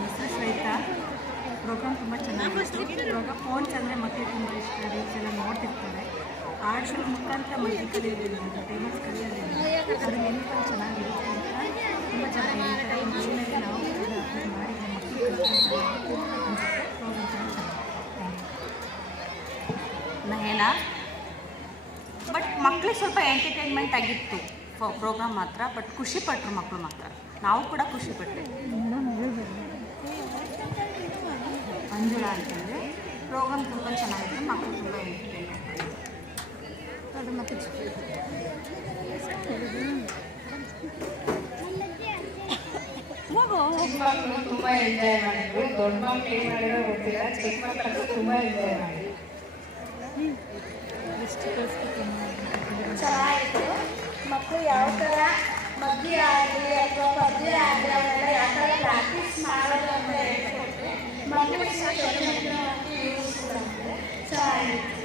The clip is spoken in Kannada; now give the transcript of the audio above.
ಹೆಸರು ಶ್ವೇತಾ. ಪ್ರೋಗ್ರಾಮ್ ತುಂಬ ಚೆನ್ನಾಗಿತ್ತು. ಇವಾಗ ಫೋನ್ಸ್ ಅಂದರೆ ಮಕ್ಕಳಿಗೆ ತುಂಬ ಇಷ್ಟ, ರೀಲ್ಸ್ ಎಲ್ಲ ನೋಡ್ತಿರ್ತಾರೆ. ಆರ್ಟ್ಸ್ಗಳ ಮುಖಾಂತರ ಮಕ್ಕಳು ಕಲಿಯೋದ್ರಿಂದ ಫೇಮಸ್ ಕಲಿಯೋದ್ರಿಂದ ಅದು ನೆನಪಲ್ಲಿ ಚೆನ್ನಾಗಿರುತ್ತೆ ಅಂತ ತುಂಬ ಚೆನ್ನಾಗಿ ಹೇಳ್ತಾರೆ. ಜೀವನದಲ್ಲಿ ನಾವು ಕೂಡ ಅಪ್ಲೈ ಮಾಡಿದ್ರೆ ಮಕ್ಕಳು ಅನಿಸುತ್ತೆ. ಪ್ರೋಗ್ರಾಮ್ ತುಂಬ ಚೆನ್ನಾಗಿದೆ. ನಯನಾ. ಬಟ್ ಮಕ್ಕಳಿಗೆ ಸ್ವಲ್ಪ ಎಂಟರ್ಟೈನ್ಮೆಂಟ್ ಆಗಿತ್ತು ಪ್ರೋಗ್ರಾಮ್ ಮಾತ್ರ. ಬಟ್ ಖುಷಿಪಟ್ಟರು ಮಕ್ಕಳು ಮಾತ್ರ. ನಾವು ಕೂಡ ಖುಷಿಪಟ್ಟೆ. ಮಂಜುಳಾ ಅಂತಂದರೆ ಪ್ರೋಗ್ರಾಮ್ ತುಂಬ ಚೆನ್ನಾಗಿತ್ತು. ಮಕ್ಕಳು ತುಂಬ ಎಂಟರ್ಟೈನ್ಮೆಂಟ್ ಅದು ಮತ್ತು ಮಕ್ಕಳು ತುಂಬ ಎಂಜಾಯ್ ಮಾಡಿದ್ರು. ದೊಡ್ಡ ಮಕ್ಕಳು ಏನು ಮಾಡಿರೋ ಗೊತ್ತಿಲ್ಲ, ಚಿಕ್ಕ ಮಕ್ಕಳು ತುಂಬ ಎಂಜಾಯ್ ಮಾಡಿ ಚೆನ್ನಾಗಿತ್ತು. ಮಕ್ಕಳು ಯಾವ ಥರ ಮಗ್ಗಿ ಆಗಲಿ ಅಥವಾ ಪದ್ಯ ಆಗಲಿ ಅವನ್ನೆಲ್ಲ ಯಾವ ಥರ ಪ್ರಾಕ್ಟೀಸ್ ಮಾಡೋದು ಅಂತ ಹೇಳ್ಕೊಟ್ಟೆ. ಮಕ್ಕಳಿಗೆ ಯೂಸ್ ಚೆನ್ನಾಗಿತ್ತು.